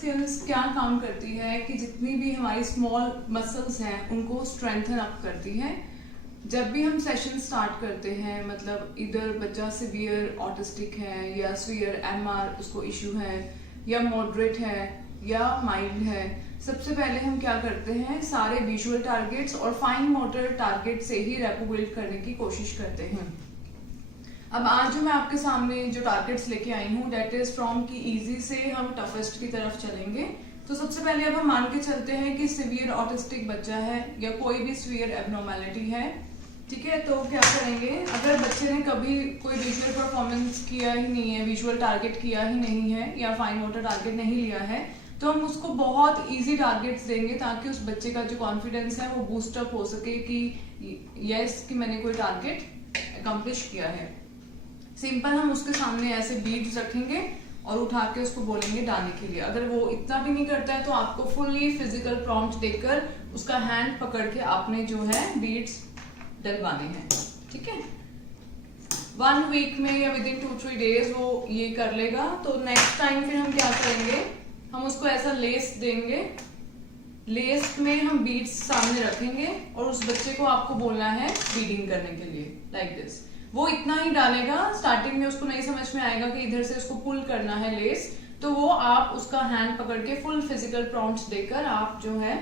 Skills क्या काम करती है कि जितनी भी हमारी स्मॉल मसल्स हैं उनको स्ट्रेंथन अप करती है। जब भी हम सेशन स्टार्ट करते हैं, मतलब इधर बच्चा सीवियर ऑटिस्टिक है या सीवियर एमआर उसको इशू है या मॉडरेट है या माइल्ड है, सबसे पहले हम क्या करते हैं, सारे विजुअल टारगेट्स और फाइन मोटर टारगेट से ही रेपो बिल्ड करने की कोशिश करते हैं। अब आज जो मैं आपके सामने जो टारगेट्स लेके आई हूँ, डेट इज फ्रॉम की इजी से हम टफेस्ट की तरफ चलेंगे। तो सबसे पहले अब हम मान के चलते हैं कि सीवियर ऑटिस्टिक बच्चा है या कोई भी सीवियर एबनॉर्मेलिटी है, ठीक है। तो क्या करेंगे, अगर बच्चे ने कभी कोई विजुअल परफॉर्मेंस किया ही नहीं है, विजुअल टारगेट किया ही नहीं है या फाइन मोटर टारगेट नहीं लिया है, तो हम उसको बहुत इजी टारगेट्स देंगे ताकि उस बच्चे का जो कॉन्फिडेंस है वो बूस्टअप हो सके कि यस कि मैंने कोई टारगेट अकम्प्लिश किया है। सिंपल हम उसके सामने ऐसे बीड्स रखेंगे और उठा के उसको बोलेंगे डालने के लिए। अगर वो इतना भी नहीं करता है तो आपको फुल्ली फिजिकल प्रॉम्प्ट देकर उसका हैंड पकड़ के आपने जो है बीड्स डलवाने हैं, ठीक है। 1 वीक में या विद इन 2-3 डेज वो ये कर लेगा। तो नेक्स्ट टाइम फिर हम क्या करेंगे, हम उसको ऐसा लेस देंगे, लेस में हम बीड्स सामने रखेंगे और उस बच्चे को आपको बोलना है बीडिंग करने के लिए, लाइक दिस। वो इतना ही डालेगा, स्टार्टिंग में उसको नहीं समझ में आएगा कि इधर से उसको पुल करना है लेस, तो वो आप उसका हैंड पकड़ के फुल फिजिकल प्रॉम्प्ट्स देकर आप जो है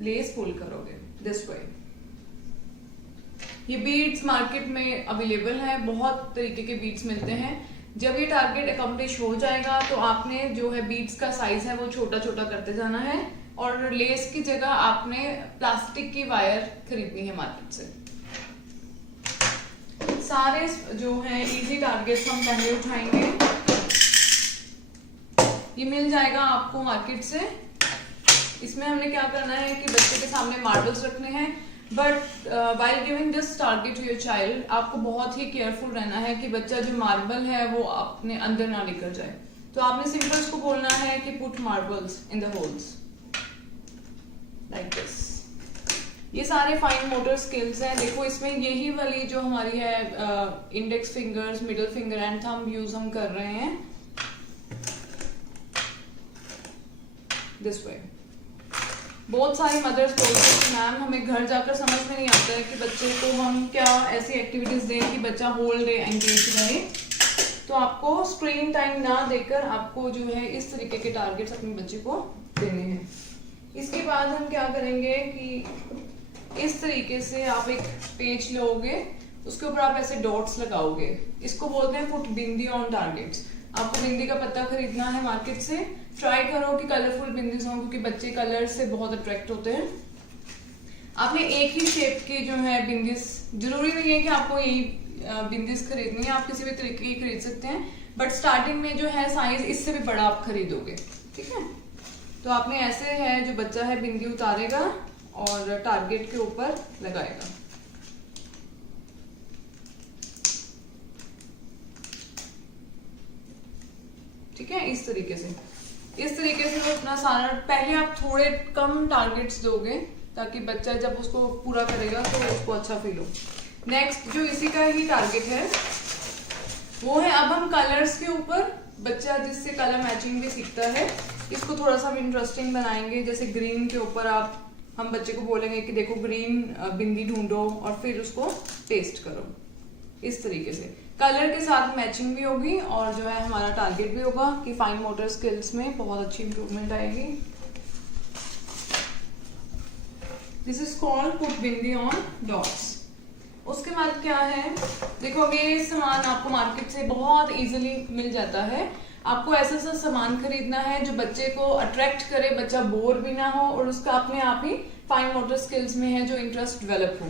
लेस पुल करोगे दिस वे। ये बीड्स मार्केट में अवेलेबल है, बहुत तरीके के बीड्स मिलते हैं। जब ये टारगेट अकम्प्लिश हो जाएगा तो आपने जो है बीड्स का साइज है वो छोटा छोटा करते जाना है और लेस की जगह आपने प्लास्टिक की वायर खरीदनी है मार्केट से। सारे जो है इजी टारगेट्स हम पहले उठाएंगे, ये मिल जाएगा आपको मार्केट से। इसमें हमने क्या करना है कि बच्चे के सामने मार्बल्स रखने हैं, but while giving this target to your child आपको बहुत ही केयरफुल रहना है कि बच्चा जो मार्बल है वो अपने अंदर ना लेकर जाए। तो आपने सिंपल उसको बोलना है कि put marbles in the holes like this. ये सारे फाइन मोटर स्किल्स हैं। देखो इसमें यही वाली जो हमारी है index fingers, middle finger and thumb use हम कर रहे हैं दिस वे। बहुत सारी मदर्स बोलते हैं कि मैम हमें घर जाकर समझ में नहीं आता है कि बच्चे को हम क्या ऐसी एक्टिविटीज दें कि बच्चा होल डे एंगेज रहे। तो आपको स्क्रीन टाइम ना देकर आपको जो है इस तरीके के टारगेट्स अपने बच्चे को देने हैं। इसके बाद हम क्या करेंगे कि इस तरीके से आप एक पेज लोगे, उसके ऊपर आप ऐसे डॉट्स लगाओगे, इसको बोलते हैं पुट बिंदी ऑन टारगेट्स। आपको बिंदी का पत्ता खरीदना है मार्केट से। ट्राई करो कि कलरफुल बिंदीज हों क्योंकि बच्चे कलर से बहुत अट्रैक्ट होते हैं। आपने एक ही शेप की जो है बिंदीज, जरूरी नहीं है कि आपको यही बिंदीज खरीदनी है, आप किसी भी तरीके की खरीद सकते हैं, बट स्टार्टिंग में जो है साइज इससे भी बड़ा आप खरीदोगे, ठीक है। तो आपने ऐसे है जो बच्चा है बिंदी उतारेगा और टारगेट के ऊपर लगाएगा। ठीक है, इस तरीके से वो अपना सारा, पहले आप थोड़े कम टारगेट्स दोगे ताकि बच्चा जब उसको पूरा करेगा तो उसको अच्छा फील हो। नेक्स्ट जो इसी का ही टारगेट है वो है, अब हम कलर्स के ऊपर, बच्चा जिससे कलर मैचिंग भी सीखता है, इसको थोड़ा सा इंटरेस्टिंग बनाएंगे। जैसे ग्रीन के ऊपर हम बच्चे को बोलेंगे कि देखो ग्रीन बिंदी ढूंढो और फिर उसको पेस्ट करो। इस तरीके से कलर के साथ मैचिंग भी होगी और जो है हमारा टारगेट भी होगा कि फाइन मोटर स्किल्स में बहुत अच्छी इंप्रूवमेंट आएगी। This is called put bindi on dots. उसके बाद क्या है, देखो अब ये सामान आपको मार्केट से बहुत इजीली मिल जाता है। आपको ऐसा सा सामान खरीदना है जो बच्चे को अट्रैक्ट करे, बच्चा बोर भी ना हो और उसका अपने आप ही फाइन मोटर स्किल्स में है जो इंटरेस्ट डेवलप हो।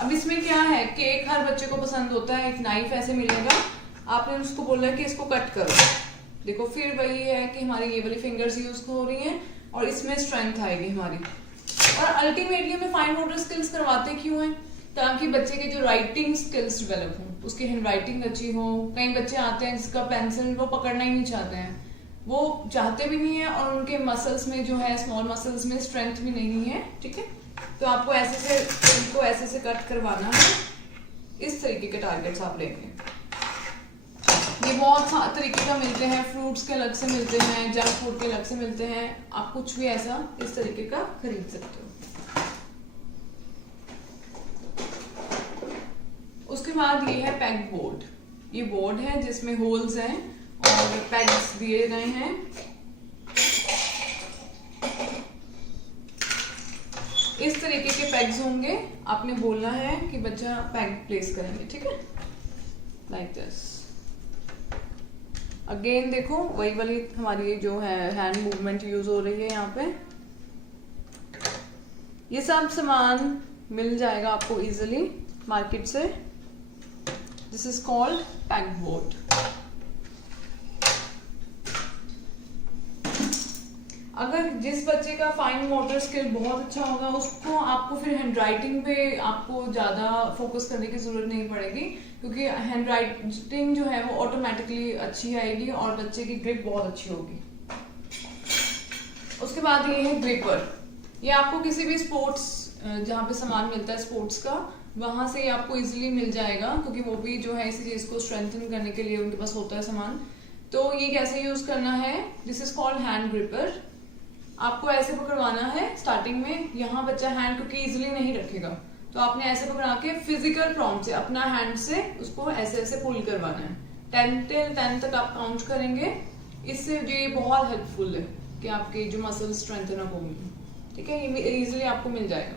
अब इसमें क्या है, केक हर बच्चे को पसंद होता है, एक नाइफ ऐसे मिलेगा, आपने उसको बोला कि इसको कट करो। देखो फिर वही है कि हमारी ये वाली फिंगर्स यूज हो रही हैं और इसमें स्ट्रेंथ आएगी हमारी। और अल्टीमेटली हमें फाइन मोटर स्किल्स करवाते क्यों हैं, ताकि बच्चे के जो राइटिंग स्किल्स डेवलप हो, उसकी हैंड राइटिंग अच्छी हो। कई बच्चे आते हैं जिसका पेंसिल वो पकड़ना ही नहीं चाहते हैं, वो चाहते भी नहीं है और उनके मसल्स में जो है स्मॉल मसल्स में स्ट्रेंथ भी नहीं है, ठीक है। तो आपको ऐसे से कट करवाना है। इस तरीके के टारगेट्स आप लेंगे। ये बहुत तरीके का मिलते हैं, फ्रूट्स के अलग से मिलते हैं, जंक फूड के अलग से मिलते हैं, आप कुछ भी ऐसा इस तरीके का खरीद सकते हो। उसके बाद ये है पैग बोर्ड। ये बोर्ड है जिसमें होल्स हैं और पैग्स दिए गए हैं। इस तरीके के पैग्स होंगे, आपने बोलना है कि बच्चा पैग प्लेस करेंगे, ठीक है, लाइक दिस। अगेन देखो वही वाली हमारी जो है हैंड मूवमेंट यूज हो रही है यहाँ पे। ये सब सामान मिल जाएगा आपको इजीली मार्केट से। This is called peg board. अगर जिस बच्चे का फाइन मोटर स्किल बहुत अच्छा होगा, उसको आपको फिर हैंड राइटिंग पे आपको ज़्यादा फोकस करने की ज़रूरत नहीं पड़ेगी, क्योंकि हैंड राइटिंग जो है वो ऑटोमेटिकली अच्छी आएगी और बच्चे की ग्रिप बहुत अच्छी होगी। उसके बाद ये है ग्रिपर। ये आपको किसी भी स्पोर्ट्स जहाँ पे सामान मिलता है स्पोर्ट्स का, वहाँ से आपको इजीली मिल जाएगा, क्योंकि वो भी जो है इसी चीज़ को स्ट्रेंथन करने के लिए उनके पास होता है सामान। तो ये कैसे यूज़ करना है, this is called hand gripper. आपको ऐसे पकड़वाना है स्टार्टिंग में, यहाँ बच्चा हैंड क्योंकि इजीली नहीं रखेगा, तो आपने ऐसे पकड़ा के फिजिकल प्रॉम्प्ट से अपना हैंड से उसको ऐसे ऐसे पुल करवाना है। 10 till 10 तक आप काउंट करेंगे। इससे ये बहुत हेल्पफुल है कि आपके जो मसल स्ट्रेंथन अप होंगी, ठीक है, ये इजीली आपको मिल जाएगा।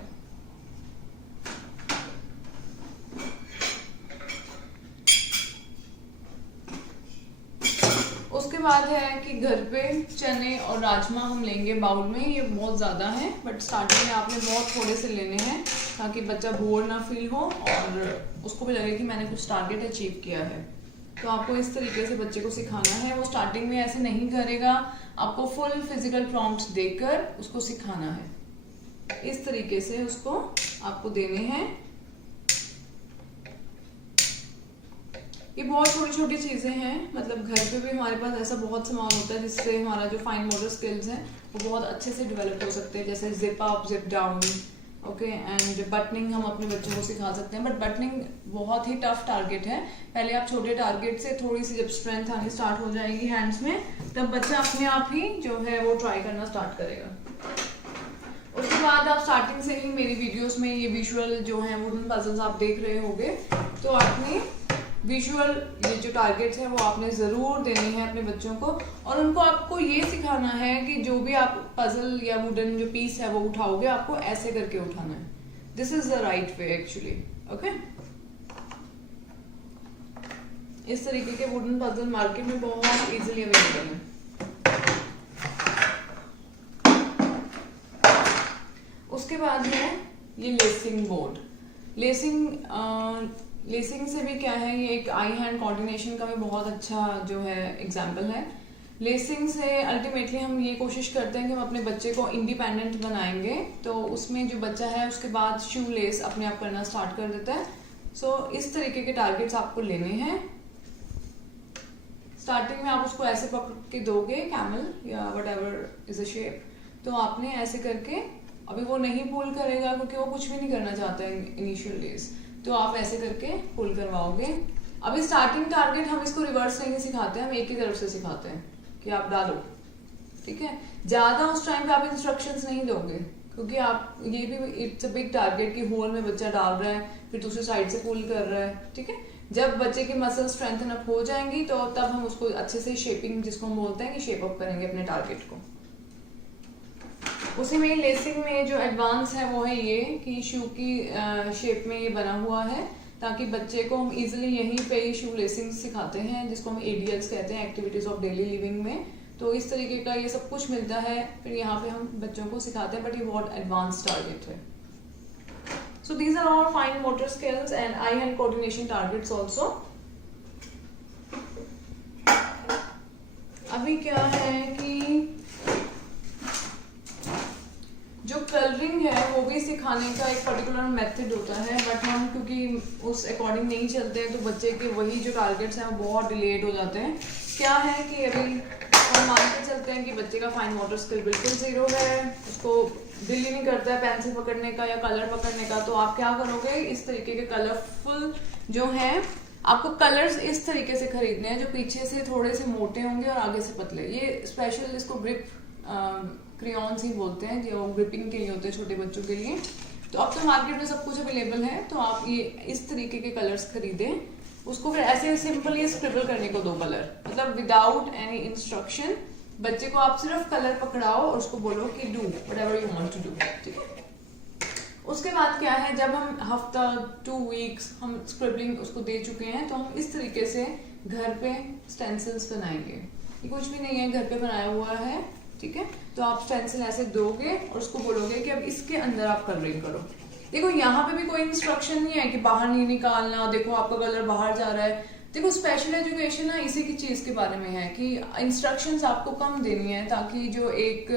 उसके बाद है कि घर पे चने और राजमा हम लेंगे बाउल में। ये बहुत ज़्यादा है, बट स्टार्टिंग में आपने बहुत थोड़े से लेने हैं ताकि बच्चा बोर ना फील हो और उसको भी लगे कि मैंने कुछ टारगेट अचीव किया है। तो आपको इस तरीके से बच्चे को सिखाना है। वो स्टार्टिंग में ऐसे नहीं करेगा, आपको फुल फिजिकल प्रॉम्प्ट्स देकर उसको सिखाना है। इस तरीके से उसको आपको देने हैं। ये बहुत छोटी छोटी चीज़ें हैं, मतलब घर पे भी हमारे पास ऐसा बहुत सामान होता है जिससे हमारा जो फाइन मोटर स्किल्स हैं वो बहुत अच्छे से डेवलप हो सकते हैं, जैसे zip up, zip down, okay, and buttoning हम अपने बच्चों को सिखा सकते हैं। बट बटनिंग बहुत ही टफ टारगेट है। पहले आप छोटे टारगेट से थोड़ी सी जब स्ट्रेंथ आनी स्टार्ट हो जाएगी हैंड्स में, तब बच्चा अपने आप ही जो है वो ट्राई करना स्टार्ट करेगा। उसके बाद आप स्टार्टिंग से ही मेरी वीडियोस में ये विजुअल जो है वुडन पजल्स आप देख रहे होंगे, तो आपने विजुअल ये जो टारगेट्स हैं वो आपने ज़रूर देने हैं अपने बच्चों को, और उनको आपको ये सिखाना है कि जो भी आप पजल या वुडन जो पीस है वो उठाओगे, आपको ऐसे करके उठाना है। This is the right way actually, okay. इस तरीके के वुडन पजल मार्केट में बहुत इजीली अवेलेबल है। उसके बाद है ये लेसिंग बोर्ड। लेसिंग से भी क्या है, ये एक आई हैंड कोऑर्डिनेशन का भी बहुत अच्छा जो है एग्जाम्पल है। लेसिंग से अल्टीमेटली हम ये कोशिश करते हैं कि हम अपने बच्चे को इंडिपेंडेंट बनाएंगे, तो उसमें जो बच्चा है उसके बाद शू लेस अपने आप करना स्टार्ट कर देता है। सो इस तरीके के टारगेट्स आपको लेने हैं। स्टार्टिंग में आप उसको ऐसे पकड़ के दोगे, कैमल या वटएवर इज अ शेप, तो आपने ऐसे करके, अभी वो नहीं पुल करेगा क्योंकि वो कुछ भी नहीं करना चाहता है इनिशियल डेज, तो आप ऐसे करके पुल करवाओगे। अभी स्टार्टिंग टारगेट हम इसको रिवर्स नहीं सिखाते हैं, हम एक ही तरफ से सिखाते हैं कि आप डालो, ठीक है। ज़्यादा उस टाइम पे आप इंस्ट्रक्शंस नहीं दोगे, क्योंकि आप ये भी इट्स अ बिग टारगेट कि होल में बच्चा डाल रहा है फिर दूसरी साइड से पुल कर रहा है, ठीक है। जब बच्चे की मसल स्ट्रेंथन अप हो जाएंगी तो तब हम उसको अच्छे से शेपिंग, जिसको हम बोलते हैं कि शेप अप करेंगे अपने टारगेट को। उसी में लेसिंग में जो एडवांस है वो है ये कि शू की शेप में ये बना हुआ है, ताकि बच्चे को हम इजीली यहीं पे ही शू लेसिंग सिखाते हैं, जिसको हम ADLs कहते हैं, एक्टिविटीज ऑफ डेली लिविंग में। तो इस तरीके का ये सब कुछ मिलता है, फिर यहाँ पे हम बच्चों को सिखाते हैं, बट ये बहुत एडवांस टारगेट है। So these are all fine motor skills and eye hand coordination targets also. अभी क्या है कि जो कलरिंग है वो भी सिखाने का एक पर्टिकुलर मेथड होता है, बट हम क्योंकि उस अकॉर्डिंग नहीं चलते हैं तो बच्चे के वही जो टारगेट्स हैं वो बहुत डिलेड हो जाते हैं। क्या है कि अभी हम मान के चलते हैं कि बच्चे का फाइन मोटर स्किल बिल्कुल ज़ीरो है, उसको दिल ही नहीं करता है पेंसिल पकड़ने का या कलर पकड़ने का, तो आप क्या करोगे, इस तरीके के कलरफुल जो है आपको कलर्स इस तरीके से खरीदने हैं जो पीछे से थोड़े से मोटे होंगे और आगे से पतले। ये स्पेशल इसको ग्रिप क्रेयॉन्स ही बोलते हैं, जो ग्रिपिंग के लिए होते हैं छोटे बच्चों के लिए। तो अब तो मार्केट में सब कुछ अवेलेबल है, तो आप ये इस तरीके के कलर्स खरीदें। उसको फिर ऐसे सिंपली स्क्रिबल करने को 2 कलर, मतलब विदाउट एनी इंस्ट्रक्शन। बच्चे को आप सिर्फ कलर पकड़ाओ और उसको बोलो कि do whatever you want to do, ठीक है। उसके बाद क्या है, जब हम हफ्ता 2 वीक्स हम स्क्रिबलिंग उसको दे चुके हैं, तो हम इस तरीके से घर पे स्टेंसिल्स बनाएंगे। ये कुछ भी नहीं है, घर पे बनाया हुआ है, ठीक है। तो आप स्टेंसिल ऐसे दोगे और उसको बोलोगे कि अब इसके अंदर आप कलरिंग करो। देखो यहाँ पे भी कोई इंस्ट्रक्शन नहीं है कि बाहर नहीं निकालना, देखो आपका कलर बाहर जा रहा है। देखो स्पेशल एजुकेशन ना इसी की चीज के बारे में है कि इंस्ट्रक्शंस आपको कम देनी है, ताकि जो एक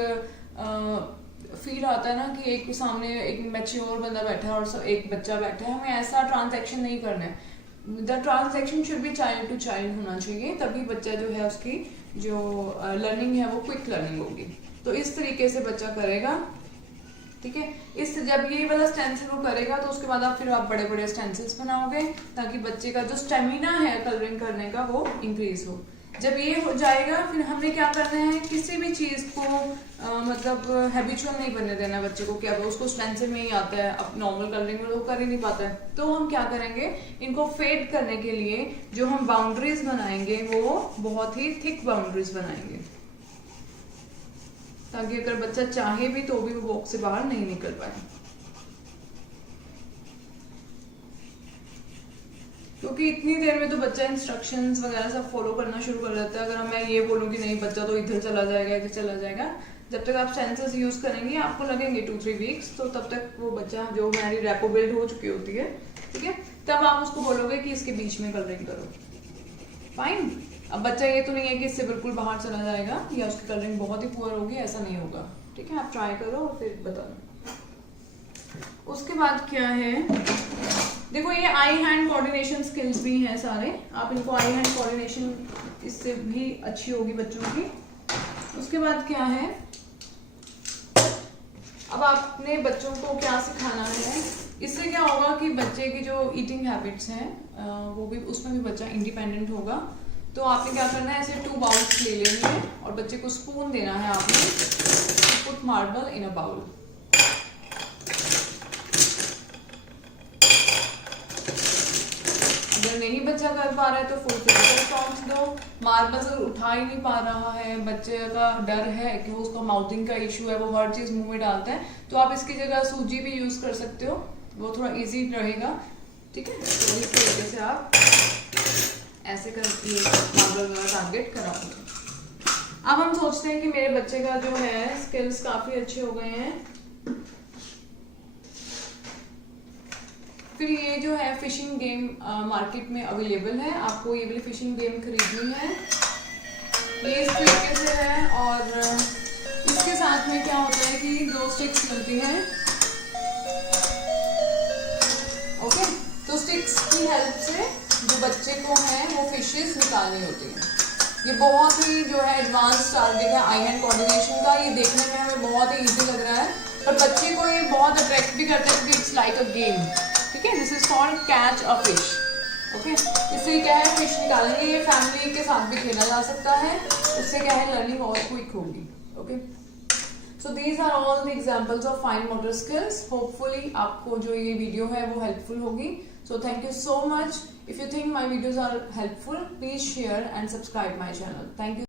फील आता है ना कि एक सामने एक मैच्योर बंदा बैठा है और एक बच्चा बैठा है, हमें ऐसा ट्रांजैक्शन नहीं करना है। The transaction should be child to child होना चाहिए, तभी बच्चा जो है उसकी जो लर्निंग है वो क्विक लर्निंग होगी। तो इस तरीके से बच्चा करेगा, ठीक है। इस जब ये वाला स्टेंसिल वो करेगा तो उसके बाद आप बड़े बड़े स्टेंसिल्स बनाओगे, ताकि बच्चे का जो स्टेमिना है कलरिंग करने का वो इंक्रीज हो। जब ये हो जाएगा, फिर हमने क्या करना है, किसी भी चीज को मतलब हैबिचुअल नहीं बनने देना बच्चे को कि अब उसको स्टेंसिल में ही आता है, अब नॉर्मल कलरिंग में वो कर ही नहीं पाता है। तो हम क्या करेंगे, इनको फेड करने के लिए जो हम बाउंड्रीज बनाएंगे वो बहुत ही थिक बाउंड्रीज बनाएंगे, ताकि अगर बच्चा चाहे भी तो भी वो बॉक्स से बाहर नहीं निकल पाए। क्योंकि इतनी देर में तो बच्चा इंस्ट्रक्शंस वगैरह सब फॉलो करना शुरू कर देता है। अगर मैं ये बोलूँ कि नहीं बच्चा तो इधर चला जाएगा इधर चला जाएगा, जब तक आप स्टेंसिल्स यूज करेंगे आपको लगेंगे 2-3 वीक्स, तो तब तक वो बच्चा जो हमारी रैपो बिल्ड हो चुकी होती है, ठीक है, तब आप उसको बोलोगे कि इसके बीच में कलरिंग करो, फाइन। अब बच्चा ये तो नहीं है कि इससे बिल्कुल बाहर चला जाएगा या उसकी कलरिंग बहुत ही पुअर होगी, ऐसा नहीं होगा, ठीक है। आप ट्राई करो और फिर बताना। उसके बाद क्या है, देखो ये आई हैंड कोऑर्डिनेशन स्किल्स भी हैं सारे, आप इनको आई हैंड कोऑर्डिनेशन इससे भी अच्छी होगी बच्चों की। उसके बाद क्या है, अब आपने बच्चों को क्या सिखाना है, इससे क्या होगा कि बच्चे की जो ईटिंग हैबिट्स हैं वो भी, उसमें भी बच्चा इंडिपेंडेंट होगा। तो आपने क्या करना है, ऐसे 2 बाउल्स ले लेंगे और बच्चे को स्पून देना है आपने, put marble in a bowl. अगर नहीं बच्चा कर पा रहा है तो फुल फिजिकल टॉन्ट्स दो। मार्बल्स अगर उठा ही नहीं पा रहा है, बच्चे का डर है कि उसका माउथिंग का इशू है, वो हर चीज मुंह में डालता है, तो आप इसकी जगह सूजी भी यूज कर सकते हो, वो थोड़ा इजी रहेगा, ठीक है। तो इस तरीके से आप ऐसे करके मार्बल वाला टारगेट कराओगे। अब हम सोचते हैं कि मेरे बच्चे का जो है स्किल्स काफी अच्छे हो गए हैं, फिर ये जो है फिशिंग गेम मार्केट में अवेलेबल है, आपको ये वाली फिशिंग गेम खरीदनी है। ये इस तरीके से है और इसके साथ में क्या होता है कि 2 स्टिक्स मिलती हैं, ओके। तो स्टिक्स की हेल्प से जो बच्चे को है वो फिशेस निकालनी होती हैं। ये बहुत ही जो है एडवांस टारगेट है आई हैंड कोऑर्डिनेशन का। ये देखने में हमें बहुत ही इजी लग रहा है, पर बच्चे को ये बहुत अट्रैक्ट भी करता है क्योंकि इट्स लाइक अ गेम, ठीक है। This is called catch a fish, okay. इससे क्या है, फिश निकालनी, ये फैमिली के साथ भी खेला जा सकता है, उससे क्या है लर्निंग और क्विक होगी, okay. So these are all the examples of fine motor skills. Hopefully आपको जो ये वीडियो है वो हेल्पफुल होगी. So thank you so much. If you think my videos are helpful, please share and subscribe my channel. Thank you.